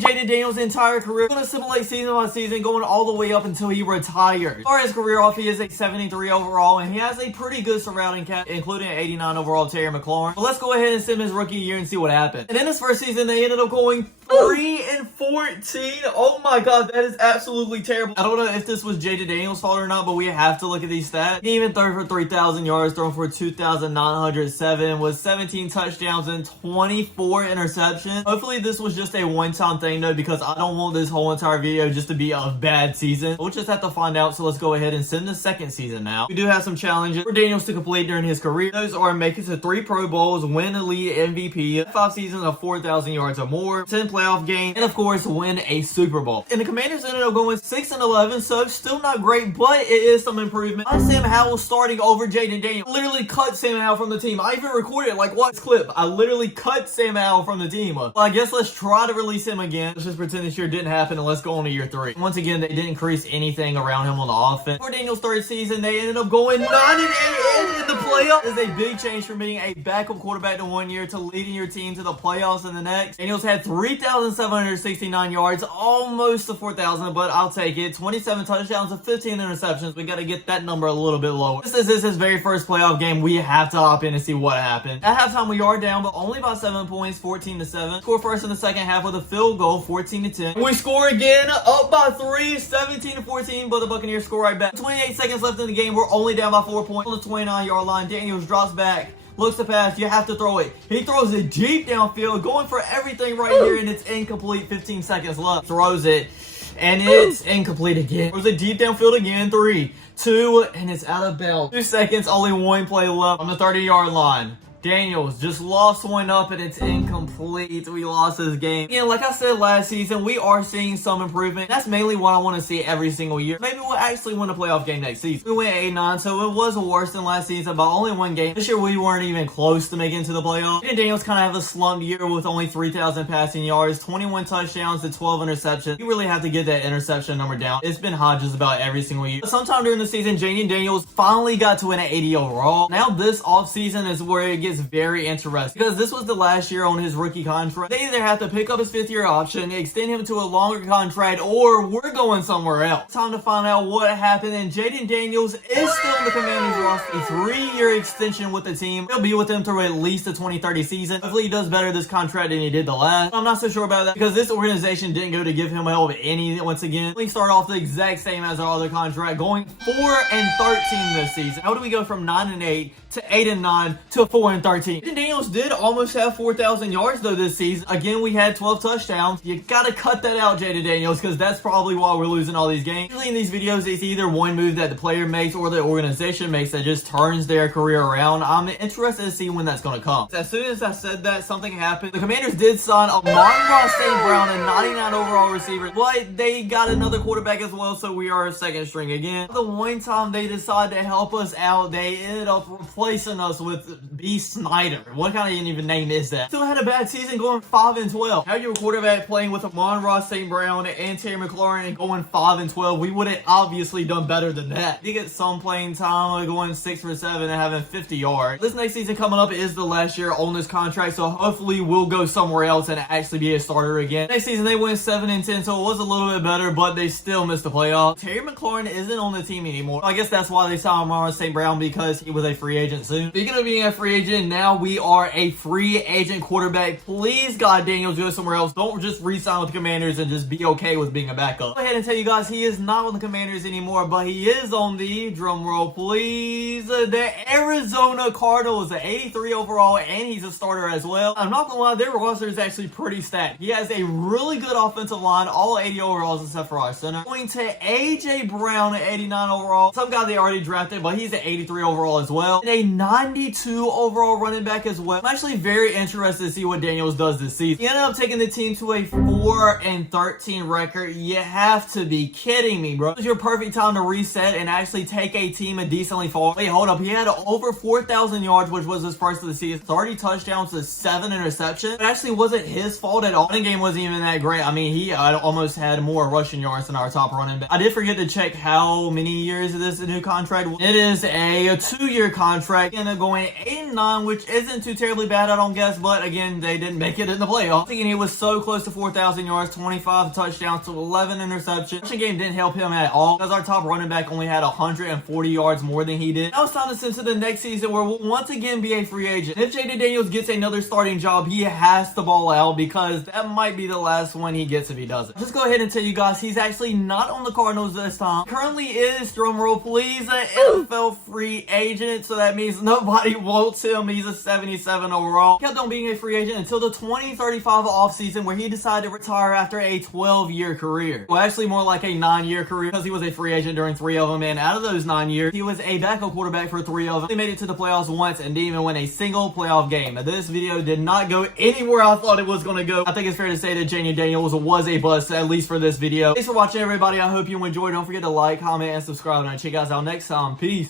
simulating Jaden Daniels' entire career. We're going to simulate season by season, going all the way up until he retires. As far as career off, he is a 73 overall, and he has a pretty good surrounding cast, including an 89 overall Terry McLaurin. But let's go ahead and sim his rookie year and see what happened. And in his first season, they ended up going 3-14. Oh my god, that is absolutely terrible. I don't know if this was Jaden Daniels' fault or not, but we have to look at these stats. He even threw for 3,000 yards, thrown for 2,907, with 17 touchdowns and 24 interceptions. Hopefully this was just a one-time thing though, because I don't want this whole entire video just to be a bad season. We'll just have to find out, so let's go ahead and send the second season now. We do have some challenges for Daniels to complete during his career. Those are make it to 3 Pro Bowls, win a league MVP, 5 seasons of 4,000 yards or more, 10 playoff games, and of course win a Super Bowl. And the Commanders ended up going 6-11, so still not great, but it is some improvement. Sam Howell starting over Jaden Daniels. Literally cut Sam Howell from the team. I even recorded it, like, watch this clip. I literally cut Sam Howell from the team. Well, I guess let's try to release him again. Let's just pretend this year didn't happen, and let's go on to year 3. Once again, they didn't increase anything around him on the offense. For Daniels' third season, they ended up going 9-8 in the playoffs. It's a big change from being a backup quarterback in 1 year to leading your team to the playoffs in the next. Daniels had 3,769 yards, almost to 4,000, but I'll take it. 27 touchdowns and 15 interceptions. We got to get that number a little bit lower. This is his very first playoff game. We have to hop in and see what happened. At halftime, we are down, but only by 7 points, 14-7. Score first in the second half with a field goal, 14-10. We score again, up by 3, 17-14, but the Buccaneers score right back. 28 seconds left in the game. We're only down by 4 points. On the 29-yard line, Daniels drops back. Looks to pass, you have to throw it. He throws it deep downfield, going for everything right here, and it's incomplete. 15 seconds left. Throws it, and it's incomplete again. Throws it deep downfield again. 3, 2, and it's out of bounds. 2 seconds, only 1 play left on the 30-yard line. Daniels just lost one up and it's incomplete. We lost this game. Again, like I said last season, we are seeing some improvement. That's mainly what I want to see every single year. Maybe we'll actually win a playoff game next season. We went 8-9, so it was worse than last season, but only 1 game. This year we weren't even close to making it to the playoffs. And Daniels kind of have a slump year with only 3,000 passing yards, 21 touchdowns to 12 interceptions. You really have to get that interception number down. It's been hot just about every single year. But sometime during the season, Jaden Daniels finally got to win an 80 overall. Now this offseason is where it gets very interesting, because this was the last year on his rookie contract. They either have to pick up his 5th year option, extend him to a longer contract, or we're going somewhere else. Time to find out what happened, and Jaden Daniels is still in the Commanders roster. A 3-year extension with the team. He'll be with them through at least the 2030 season. Hopefully he does better this contract than he did the last. I'm not so sure about that, because this organization didn't go to give him help any once again. We start off the exact same as our other contract, going 4-13 this season. How do we go from 9-8 to 8-9 to 4-13? Jaden Daniels did almost have 4,000 yards though this season. Again, we had 12 touchdowns. You gotta cut that out, Jaden Daniels, because that's probably why we're losing all these games. Usually in these videos, it's either one move that the player makes or the organization makes that just turns their career around. I'm interested to see when that's gonna come. As soon as I said that, something happened. The Commanders did sign Amon-Ra St. Brown, a 99 overall receiver, but they got another quarterback as well, so we are a second string again. The one time they decided to help us out, they ended up replacing us with B. Snyder. What kind of even name is that? Still had a bad season, going 5-12. How your quarterback playing with Amon-Ra St. Brown and Terry McLaurin and going 5-12? We would have obviously done better than that. You get some playing time, going 6 for 7 and having 50 yards. This next season coming up is the last year on this contract, so hopefully we'll go somewhere else and actually be a starter again. Next season they went 7-10, so it was a little bit better, but they still missed the playoffs. Terry McLaurin isn't on the team anymore. I guess that's why they signed Amon-Ra St. Brown, because he was a free agent soon. Speaking of being a free agent, now we are a free agent quarterback. Please, God, Daniels, go somewhere else. Don't just re-sign with the Commanders and just be okay with being a backup. Go ahead and tell you guys he is not on the Commanders anymore, but he is on the, drum roll please, the Arizona Cardinals, an 83 overall, and he's a starter as well. I'm not gonna lie, their roster is actually pretty stacked. He has a really good offensive line, all 80 overalls except for our center. Going to AJ Brown at 89 overall. Some guy they already drafted, but he's an 83 overall as well. And a 92 overall running back as well. I'm actually very interested to see what Daniels does this season. He ended up taking the team to a 4-13 record. You have to be kidding me, bro. This is your perfect time to reset and actually take a team a decently far. Wait, hold up. He had over 4,000 yards, which was his first of the season. 30 touchdowns to 7 interceptions. It actually wasn't his fault at all. The game wasn't even that great. I mean, he almost had more rushing yards than our top running back. I did forget to check how many years this new contract was. It is a 2-year contract. Ended up going 8-9 169, which isn't too terribly bad, I don't guess, but again, they didn't make it in the playoffs. Again, he was so close to 4,000 yards, 25 touchdowns to 11 interceptions. Rushing game didn't help him at all, because our top running back only had 140 yards more than he did. Now it's time to send to the next season where we'll once again be a free agent. If Jayden Daniels gets another starting job, he has to ball out, because that might be the last one he gets if he doesn't. Just go ahead and tell you guys, he's actually not on the Cardinals this time. Currently is, drumroll please, an NFL free agent, so that means nobody wants him. He's a 77 overall. Kept on being a free agent until the 2035 offseason, where he decided to retire after a 12-year career. Well, actually more like a 9-year career, because he was a free agent during 3 of them, and out of those 9 years, he was a backup quarterback for 3 of them. He made it to the playoffs once and didn't even win a single playoff game. Now, this video did not go anywhere I thought it was going to go. I think it's fair to say that Jayden Daniels was a bust, at least for this video. Thanks for watching, everybody. I hope you enjoyed. Don't forget to like, comment, and subscribe, and I'll check you guys out next time. Peace.